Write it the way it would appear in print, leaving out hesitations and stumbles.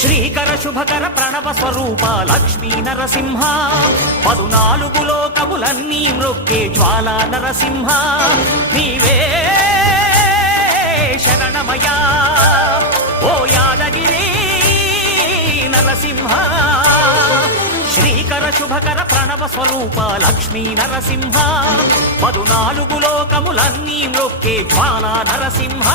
శ్రీకర శుభకర ప్రణవ స్వరూప లక్ష్మీ నరసింహ 14 లోకములన్నీ మ్రొక్కే జ్వాలా నరసింహ నీవే శరణమయా ఓ యాదగిరి నరసింహ శ్రీకర శుభకర ప్రణవ స్వరూప లక్ష్మీ నరసింహ 14 లోకములన్నీ మ్రొక్కే జ్వాలా నరసింహ